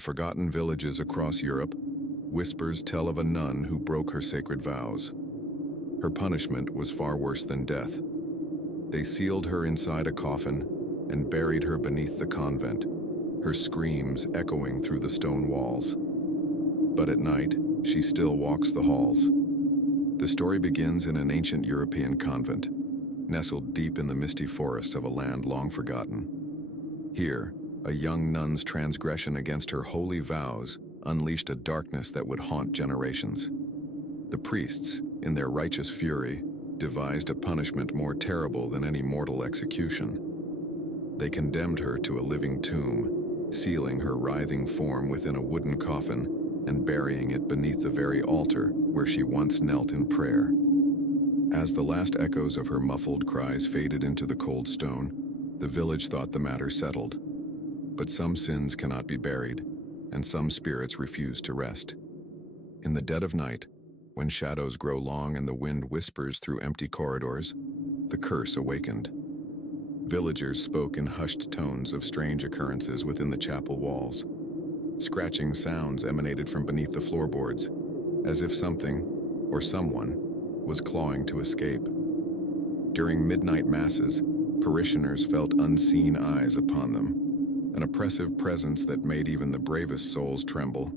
forgotten villages across Europe, whispers tell of a nun who broke her sacred vows. Her punishment was far worse than death. They sealed her inside a coffin and buried her beneath the convent, her screams echoing through the stone walls. But at night, she still walks the halls. The story begins in an ancient European convent, nestled deep in the misty forests of a land long forgotten. Here, a young nun's transgression against her holy vows unleashed a darkness that would haunt generations. The priests, in their righteous fury, devised a punishment more terrible than any mortal execution. They condemned her to a living tomb, sealing her writhing form within a wooden coffin and burying it beneath the very altar where she once knelt in prayer. As the last echoes of her muffled cries faded into the cold stone, the village thought the matter settled. But some sins cannot be buried, and some spirits refuse to rest. In the dead of night, when shadows grow long and the wind whispers through empty corridors, the curse awakened. Villagers spoke in hushed tones of strange occurrences within the chapel walls. Scratching sounds emanated from beneath the floorboards, as if something, or someone, was clawing to escape. During midnight masses, parishioners felt unseen eyes upon them, an oppressive presence that made even the bravest souls tremble.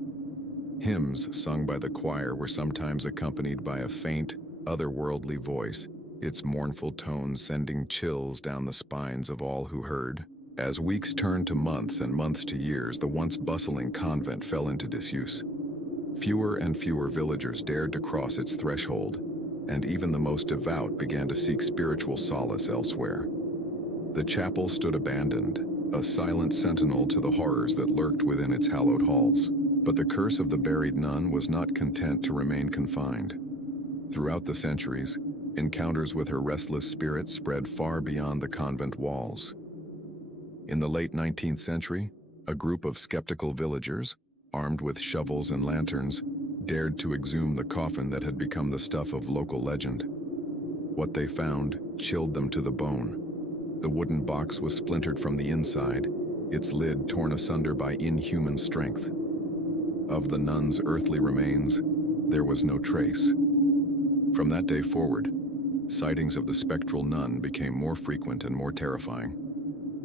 Hymns sung by the choir were sometimes accompanied by a faint, otherworldly voice, its mournful tones sending chills down the spines of all who heard. As weeks turned to months and months to years, the once bustling convent fell into disuse. Fewer and fewer villagers dared to cross its threshold, and even the most devout began to seek spiritual solace elsewhere. The chapel stood abandoned, a silent sentinel to the horrors that lurked within its hallowed halls. But the curse of the buried nun was not content to remain confined. Throughout the centuries, encounters with her restless spirit spread far beyond the convent walls. In the late 19th century, a group of skeptical villagers, armed with shovels and lanterns, dared to exhume the coffin that had become the stuff of local legend. What they found chilled them to the bone. The wooden box was splintered from the inside, its lid torn asunder by inhuman strength. Of the nun's earthly remains, there was no trace. From that day forward, sightings of the spectral nun became more frequent and more terrifying.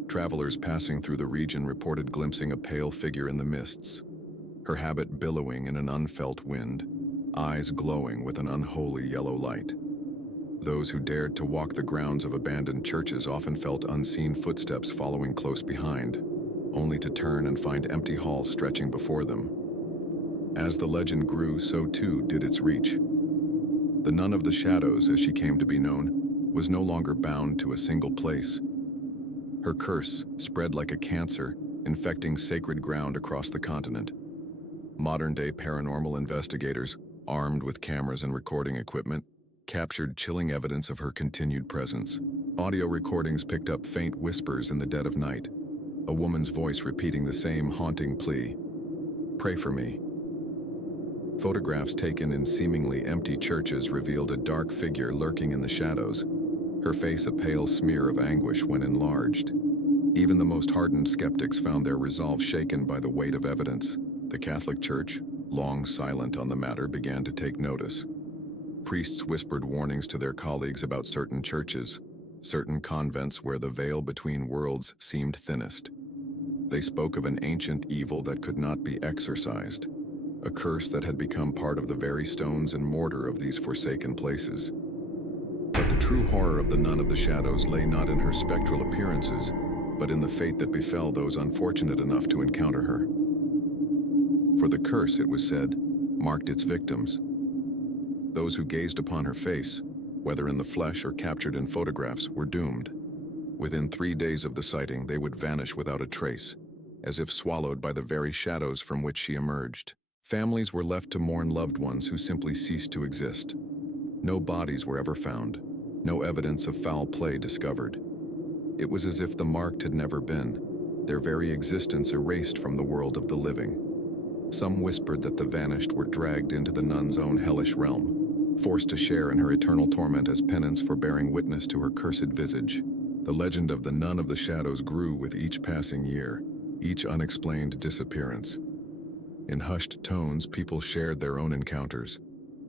Travelers passing through the region reported glimpsing a pale figure in the mists, her habit billowing in an unfelt wind, eyes glowing with an unholy yellow light. Those who dared to walk the grounds of abandoned churches often felt unseen footsteps following close behind, only to turn and find empty halls stretching before them. As the legend grew, so too did its reach. The Nun of the Shadows, as she came to be known, was no longer bound to a single place. Her curse spread like a cancer, infecting sacred ground across the continent. Modern-day paranormal investigators, armed with cameras and recording equipment, captured chilling evidence of her continued presence. Audio recordings picked up faint whispers in the dead of night, a woman's voice repeating the same haunting plea, "Pray for me." Photographs taken in seemingly empty churches revealed a dark figure lurking in the shadows, her face a pale smear of anguish when enlarged. Even the most hardened skeptics found their resolve shaken by the weight of evidence. The Catholic Church, long silent on the matter, began to take notice. Priests whispered warnings to their colleagues about certain churches, certain convents where the veil between worlds seemed thinnest. They spoke of an ancient evil that could not be exorcised, a curse that had become part of the very stones and mortar of these forsaken places. But the true horror of the Nun of the Shadows lay not in her spectral appearances, but in the fate that befell those unfortunate enough to encounter her. For the curse, it was said, marked its victims. Those who gazed upon her face, whether in the flesh or captured in photographs, were doomed. Within 3 days of the sighting, they would vanish without a trace, as if swallowed by the very shadows from which she emerged. Families were left to mourn loved ones who simply ceased to exist. No bodies were ever found, no evidence of foul play discovered. It was as if the marked had never been, their very existence erased from the world of the living. Some whispered that the vanished were dragged into the nun's own hellish realm, forced to share in her eternal torment as penance for bearing witness to her cursed visage. The legend of the Nun of the Shadows grew with each passing year, each unexplained disappearance. In hushed tones, people shared their own encounters.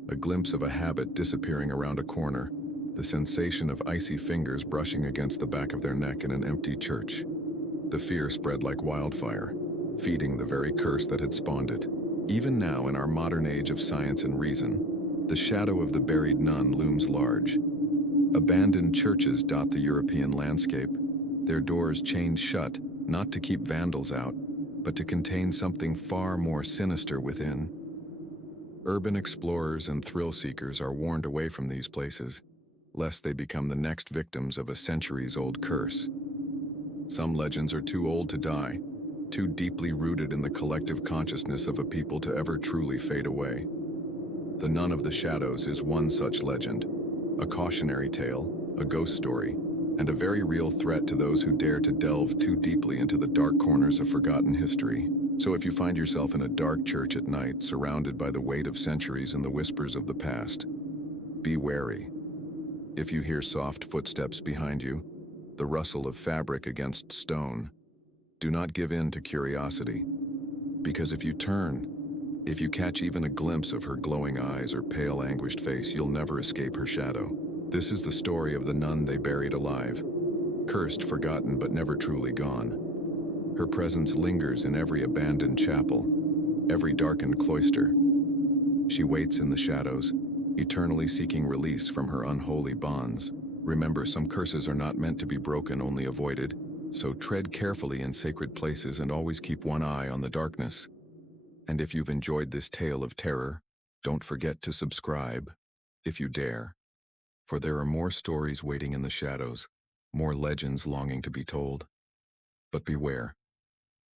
A glimpse of a habit disappearing around a corner, the sensation of icy fingers brushing against the back of their neck in an empty church. The fear spread like wildfire, feeding the very curse that had spawned it. Even now, in our modern age of science and reason, the shadow of the buried nun looms large. Abandoned churches dot the European landscape, their doors chained shut, not to keep vandals out, but to contain something far more sinister within. Urban explorers and thrill-seekers are warned away from these places, lest they become the next victims of a centuries-old curse. Some legends are too old to die, too deeply rooted in the collective consciousness of a people to ever truly fade away. The Nun of the Shadows is one such legend, a cautionary tale, a ghost story, and a very real threat to those who dare to delve too deeply into the dark corners of forgotten history. So if you find yourself in a dark church at night, surrounded by the weight of centuries and the whispers of the past, be wary. If you hear soft footsteps behind you, the rustle of fabric against stone, do not give in to curiosity. Because if you turn, if you catch even a glimpse of her glowing eyes or pale, anguished face, you'll never escape her shadow. This is the story of the nun they buried alive, cursed, forgotten, but never truly gone. Her presence lingers in every abandoned chapel, every darkened cloister. She waits in the shadows, eternally seeking release from her unholy bonds. Remember, some curses are not meant to be broken, only avoided, so tread carefully in sacred places and always keep one eye on the darkness. And if you've enjoyed this tale of terror, don't forget to subscribe, if you dare. For there are more stories waiting in the shadows, more legends longing to be told. But beware.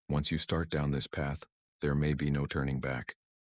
Once you start down this path, there may be no turning back.